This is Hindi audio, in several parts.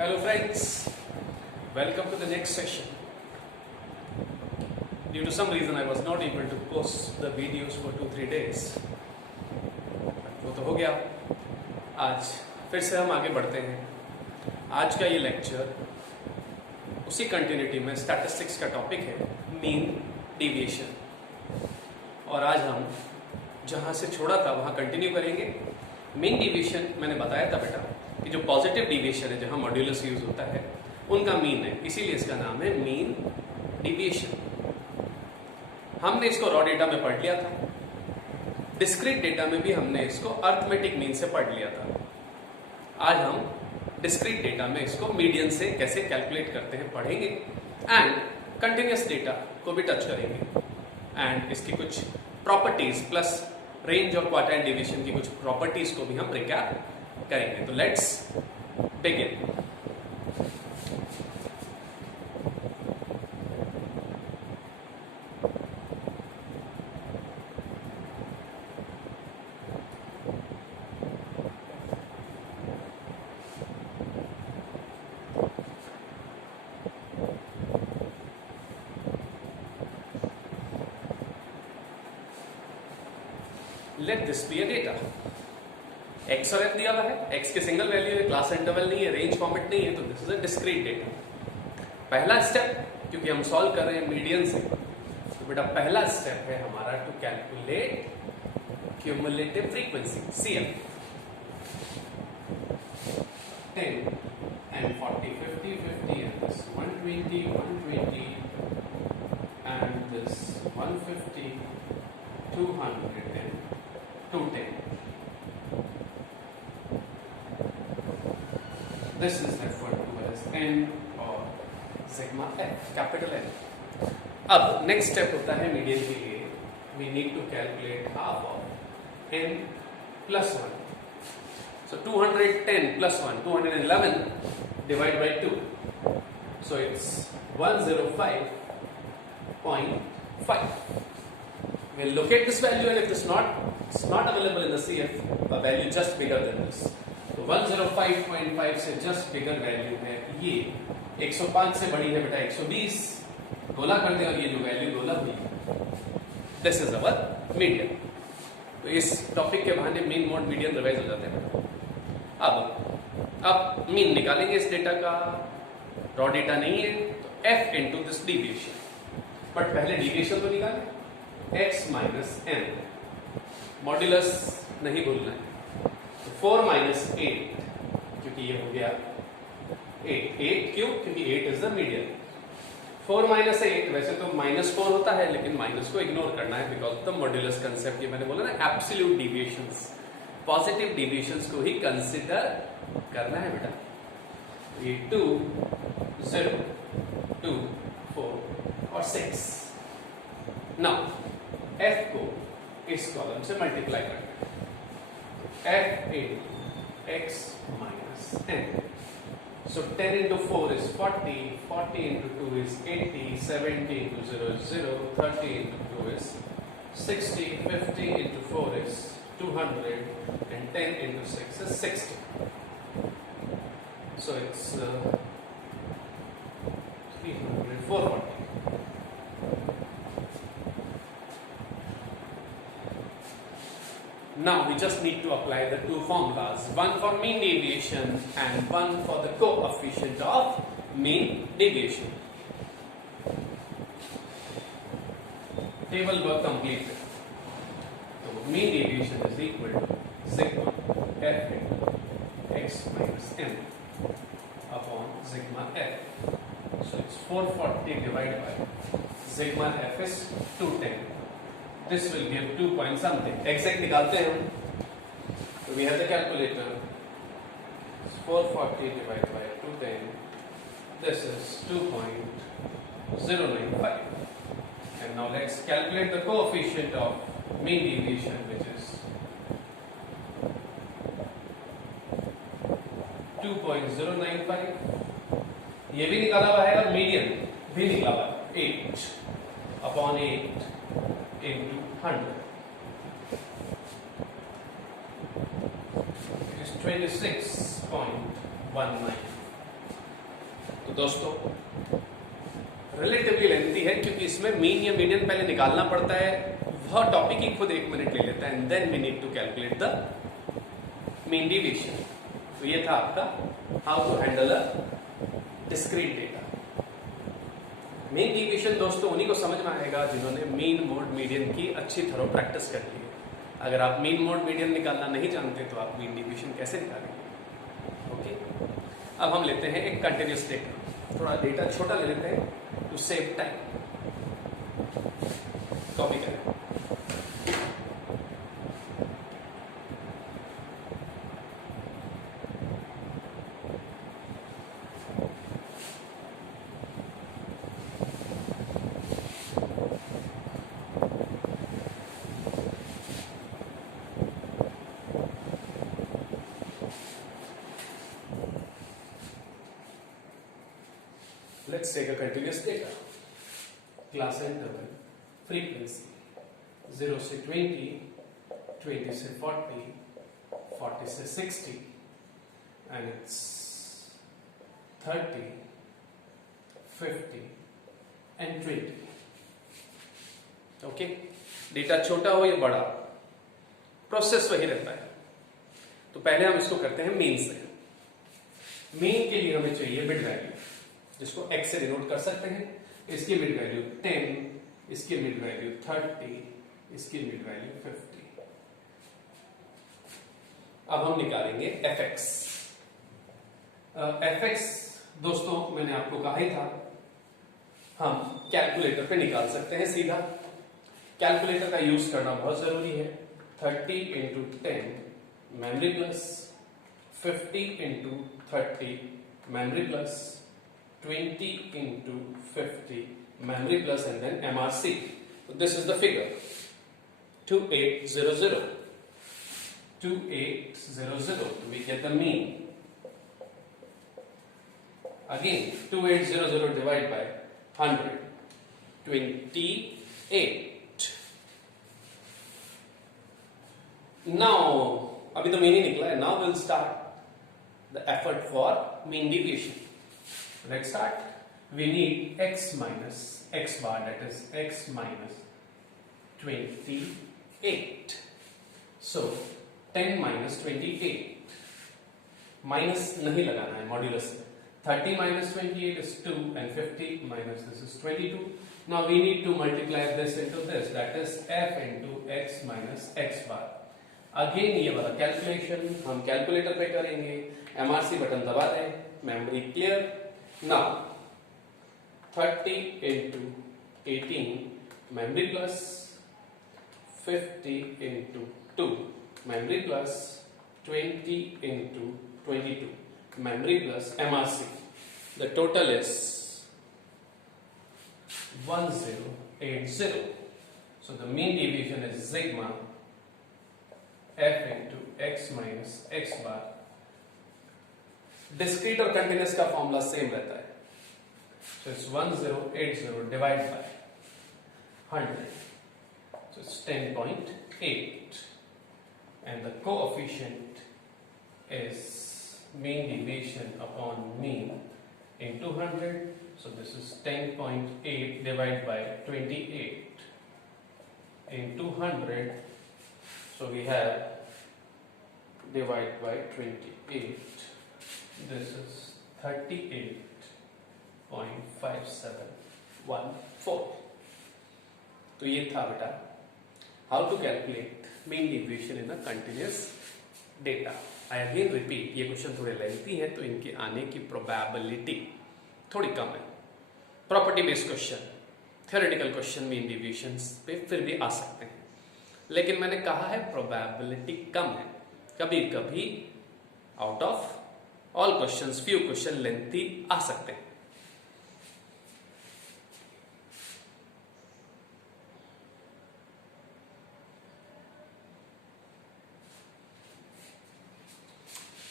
Hello friends, welcome to the next session. Due to some reason I was not able to post the videos for 2-3 days. वो तो हो गया. आज फिर से हम आगे बढ़ते हैं. आज का ये लेक्चर उसी कंटिन्यूटी में स्टैटिस्टिक्स का टॉपिक है मीन डिविएशन. और आज हम जहाँ से छोड़ा था वहाँ कंटिन्यू करेंगे. मीन डिविएशन मैंने बताया था बेटा कि जो पॉजिटिव डिविएशन है जहाँ मॉड्यूलस यूज होता है उनका मीन है, इसीलिए इसका नाम है मीन डिविएशन. हमने इसको रॉ डेटा में पढ़ लिया था. डिस्क्रीट डेटा में भी हमने इसको अर्थमेटिक मीन से पढ़ लिया था. आज हम डिस्क्रीट डेटा में इसको मीडियन से कैसे कैलकुलेट करते हैं पढ़ेंगे एंड कंटिन्यूअस डेटा को भी टच करेंगे एंड इसकी कुछ प्रॉपर्टीज प्लस रेंज और क्वार्टाइल डिवीजन की कुछ प्रॉपर्टीज को भी हम रिकैप करेंगे. तो let's begin. Let this be a data. X और F दिया हुआ है. X के सिंगल वैल्यू है, क्लास इंटरवल नहीं है, रेंज फॉर्मेट नहीं है, तो this is a discrete data. पहला स्टेप, क्योंकि हम सॉल्व कर रहे हैं मीडियन से, तो बेटा पहला स्टेप है हमारा to calculate cumulative frequency CF. 10 and 40, 50, 50 and this 120, 120 and this 150, 200 and 210. This is referred to as N or sigma F, capital N. अब नेक्स्ट स्टेप होता है मीडियन के लिए. We need to calculate half of N plus 1. So 210 plus 1, 211 divided by 2. So it's 105.5. We'll locate this value and if it's not available in the CF, a value just bigger than this. तो 105.5 से just bigger value है ये. 105 से बड़ी है बेटा 120. गोला कर दे और ये जो वैल्यू गोला हुई, दिस इज अवर मीडियन. तो इस टॉपिक के बहाने मीन मोड मीडियन रिवाइज हो जाते हैं. अब मीन निकालेंगे इस डेटा का. रॉ डेटा नहीं है तो F into this deviation. But पहले डिविएशन तो निकालें. x माइनस n, मॉड्यूलस नहीं भूलना है. 4 माइनस 8, क्योंकि ये हो गया 8 क्यों? क्योंकि 8 इज द मीडियन. 4 माइनस 8 वैसे तो -4 होता है, लेकिन माइनस को इग्नोर करना है because of the modulus concept. ये मैंने बोला ना, एब्सोल्यूट डिविएशंस, पॉजिटिव डिविएशंस को ही कंसिडर करना है बेटा. ये 2, 0, 2, 4 और 6. नाउ F को इस कॉलम से मल्टीप्लाई करना है. F into x minus n. So 10 into 4 is 40, 40 into 2 is 80, 70 into 0 is 0, 30 into 2 is 60, 50 into 4 is 200, and 10 into 6 is 60. So it's 300, 440. Now we just need to apply the two formulas, one for mean deviation and one for the coefficient of mean deviation. Table work completed. So mean deviation is equal to sigma f into x minus n upon sigma f. So it's 440 divided by sigma f is 210. This will give 2 point something. Exact निकालते हैं हम. So we have the calculator. 440 divided by 210. This is 2.095. And now let's calculate the coefficient of mean deviation, which is 2.095. ये भी निकाला हुआ है और मीडियन भी निकाला हुआ है. 8 upon 8 into 100 is 26.19. तो दोस्तों रिलेटिवली लेंथी है क्योंकि इसमें मीन या मीडियन पहले निकालना पड़ता है, वह टॉपिक ही खुद 1 मिनट ले लेता है, and then we need to calculate the mean division. तो ये था आपका how to handle a discrete data. Mean division दोस्तों उन्हीं को समझ में आएगा जिन्होंने मीन मोड मीडियन की अच्छी तरह प्रैक्टिस कर ली है। अगर आप मीन मोड मीडियन निकालना नहीं जानते तो आप मीन डिवीजन कैसे निकालेंगे? ओके, अब हम लेते हैं एक कंटिन्यूस डेटा, थोड़ा डेटा छोटा ले लेते हैं टू सेव टाइम। कॉपी करें। Let's take a continuous data. Class interval, frequency 0 से 20, 20 से 40, 40 से 60, and it's 30, 50 and 20. Okay? Data छोटा हो या बड़ा, प्रोसेस वही रहता है। तो पहले हम इसको करते हैं मीन से। मीन के लिए हमें चाहिए मिड वैल्यू, जिसको x से डिनोट कर सकते हैं। इसकी मिड वैल्यू 10, इसकी मिड वैल्यू 30, इसकी मिड वैल्यू 50। अब हम निकालेंगे fx। fx दोस्तों मैंने आपको कहा ही था, हम कैलकुलेटर पे निकाल सकते हैं सीधा। कैलकुलेटर का यूज करना बहुत जरूरी है। 30 into 10 memory plus, 50 into 30 memory plus, 20 into 50 memory plus, and then MRC. So this is the figure 2800. 2800. We get the mean. Again 2800 divided by 100. 28. Now अभी तो mean ही निकला है. Now we'll start the effort for mean deviation. Let's start. We need x minus x bar, that is x minus 28. So 10 minus 28. Minus नहीं लगाना है मॉड्यूलस में। 30 minus 28 is 2 and 50 minus this is 22. Now we need to multiply this into this, that is f into x minus x bar. Again ये वाला कैलकुलेशन हम कैलकुलेटर पे करेंगे। MRC बटन दबा दें, memory clear. Now 30 into 18 memory plus, 50 into 2 memory plus, 20 into 22 memory plus MRC. The total is 1080. So the mean deviation is sigma f into x minus x bar. Discrete और कंटिन्यूस का फॉर्मूला सेम रहता है। So it's 1080 divided by 100. So it's 10.8. And the coefficient is mean deviation upon mean into 100. So this is 10.8 divided by 28 into 100. So we have divided by 28. This is 38.5714. तो ये था बेटा how to calculate mean deviation in a continuous data. I again repeat, ये क्वेश्चन थोड़े लेंथी है तो इनके आने की प्रोबेबिलिटी थोड़ी कम है। Property based question, theoretical question mean deviations पे फिर भी आ सकते हैं, लेकिन मैंने कहा है प्रोबेबिलिटी कम है। कभी कभी out of all questions few question lengthy आ सकते हैं।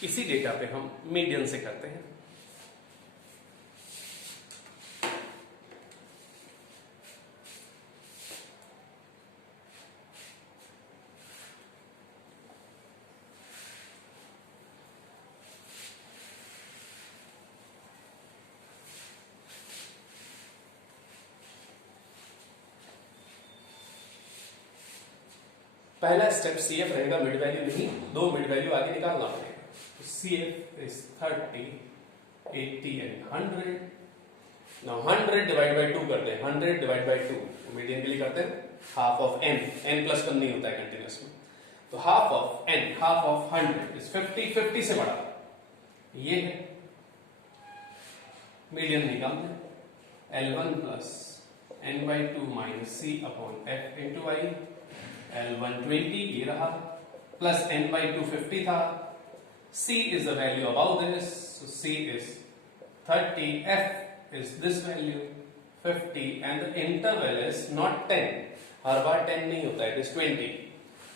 इसी डेटा पे हम मीडियन से करते हैं। पहला स्टेप CF रहेगा, मिड वैल्यू नहीं, दो मिड वैल्यू आगे निकालना पड़ेगा। तो CF is 30, 80 and 100। Now 100 divide by 2 करते हैं, 100 डिवाइड बाय 2 मीडियन के लिए करते हैं, हाफ ऑफ n प्लस 1 नहीं होता है कंटिन्यूस में, तो half of n, half of 100 is 50, 50 से बड़ा ये है, मीडियन निकालते हैं, L1 plus n by 2 minus C upon F into I, L1 20 ये रहा, प्लस n by 2 50 था, C is the value above this, so C is 30, F is this value 50 and the interval is not 10, हर बार 10 नहीं होता है, it is 20,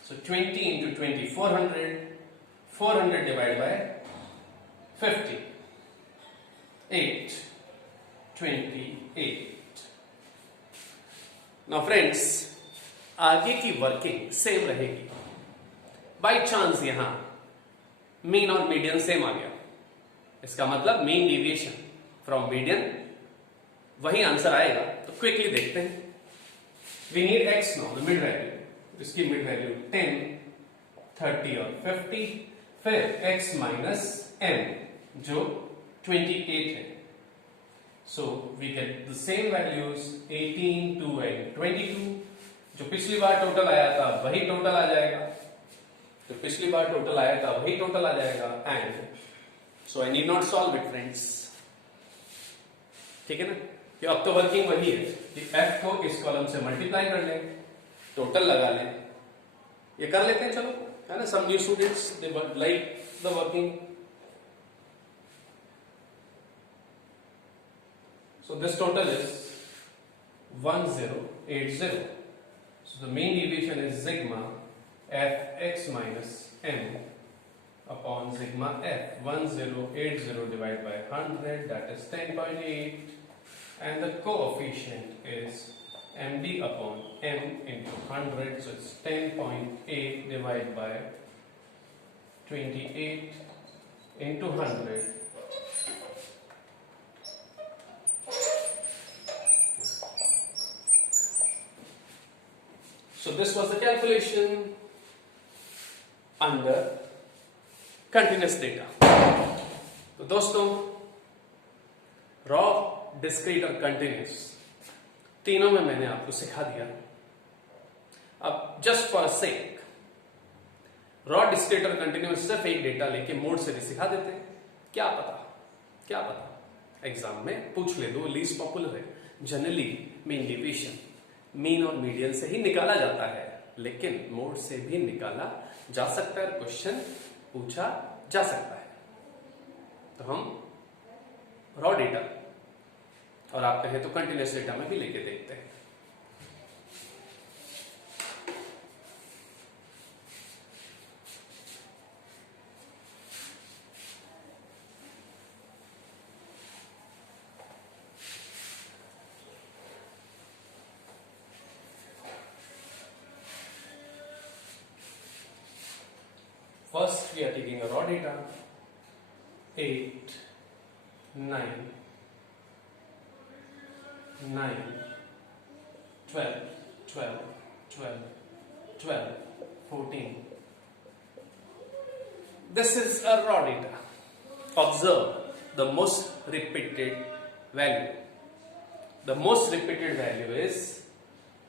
so 20 into 20 400, 400 divided by 50, 8, 28. Now friends, आगे की वर्किंग सेम रहेगी। बाय चांस यहां मीन और मीडियन सेम आ गया, इसका मतलब मीन डिविएशन फ्रॉम मीडियन वही आंसर आएगा। तो क्विकली देखते हैं, we need x now, the mid value, इसकी मिड वैल्यू 10, 30 और 50, फिर x माइनस m जो 28 है, so we get the same values 18, 2 and 22। जो पिछली बार टोटल आया था वही टोटल आ जाएगा, जो पिछली बार टोटल आया था वही टोटल आ जाएगा, and so I need not solve it friends, ठीक है ना, कि अब तो वर्किंग वही है कि f को इस कॉलम से मल्टीप्लाई कर लें, टोटल लगा लें, ये कर लेते हैं, चलो है ना, some new students they like the working. So this total is 1080. So the mean deviation is sigma fx minus m upon sigma f, 1080 divided by 100, that is 10.8, and the coefficient is md upon m into 100, so it's 10.8 divided by 28 into 100. So this was the calculation under continuous data. तो दोस्तों, रॉ, डिस्क्रीट और कंटिन्यूस तीनों में मैंने आपको सिखा दिया। अब just for sake raw, discrete और कंटिन्यूस सिर्फ एक डेटा लेके मोड से भी सिखा देते हैं, क्या पता एग्जाम में पूछ ले, दो लीस्ट पॉपुलर है। जनरली मीन डिविएशन मीन और मीडियन से ही निकाला जाता है, लेकिन मोड से भी निकाला जा सकता है, क्वेश्चन पूछा जा सकता है। तो हम रॉ डेटा और आप कहें तो कंटिन्यूस डेटा में भी लेके देखते हैं। First we are taking a raw data 8, 9, 9, 12, 12, 12, 12, 14. This is a raw data. Observe the most repeated value. The most repeated value is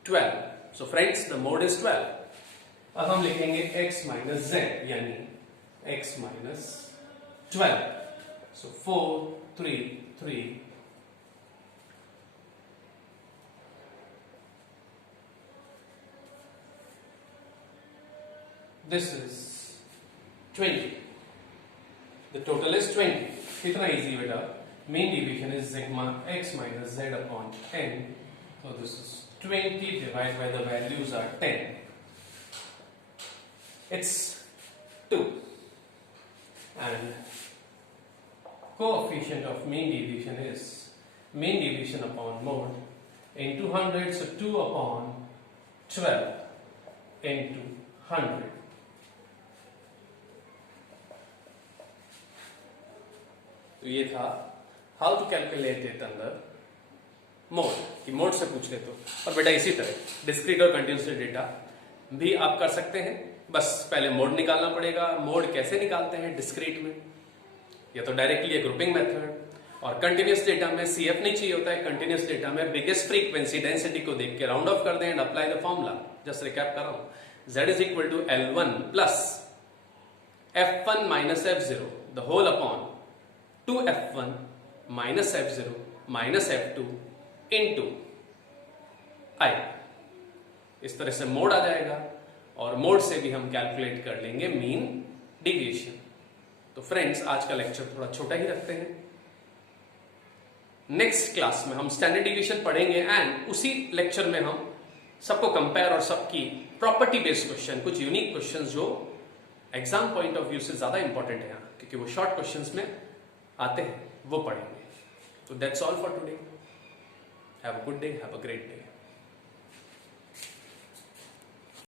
12. So friends, the mode is 12. अब हम लिखेंगे x माइनस z, यानी x minus 12, so 4, 3, 3, this is 20, the total is 20। कितना इजी बेटा, main division is sigma x minus z upon n, so this is 20 divided by the values are 10, it's 2, and coefficient of mean deviation is mean deviation upon mode into 100, so 2 upon 12 into 100. तो ये था how to calculate it under mode, कि मोड से पूछ ले तो। और बेटा इसी तरह डिस्क्रीट और कंटिन्यूस डेटा भी आप कर सकते हैं, बस पहले मोड निकालना पड़ेगा। मोड कैसे निकालते हैं डिस्क्रीट में, या तो डायरेक्टली ग्रुपिंग मेथड, और कंटिन्यूस डेटा में CF नहीं चाहिए होता है। कंटिन्यूस डेटा में बिगेस्ट फ्रीक्वेंसी डेंसिटी को देख के राउंड ऑफ कर दें and apply the formula. Just recap कर रहा हूं, Z is equal to L1 plus F1 minus F0 the whole upon 2F1 minus F0 minus F2 into I। इस तरह से मोड आ जाएगा, और मोड से भी हम कैलकुलेट कर लेंगे मीन डिविएशन। तो फ्रेंड्स, आज का लेक्चर थोड़ा छोटा ही रखते हैं। नेक्स्ट क्लास में हम स्टैंडर्ड डिविएशन पढ़ेंगे एंड उसी लेक्चर में हम सबको कंपेयर और सबकी प्रॉपर्टी बेस्ड क्वेश्चन, कुछ यूनिक क्वेश्चंस जो एग्जाम पॉइंट ऑफ व्यू से ज्यादा इंपॉर्टेंट है क्योंकि वो शॉर्ट क्वेश्चंस में आते हैं, वो पढ़ेंगे। तो that's all for today. Have a good day, have a great day.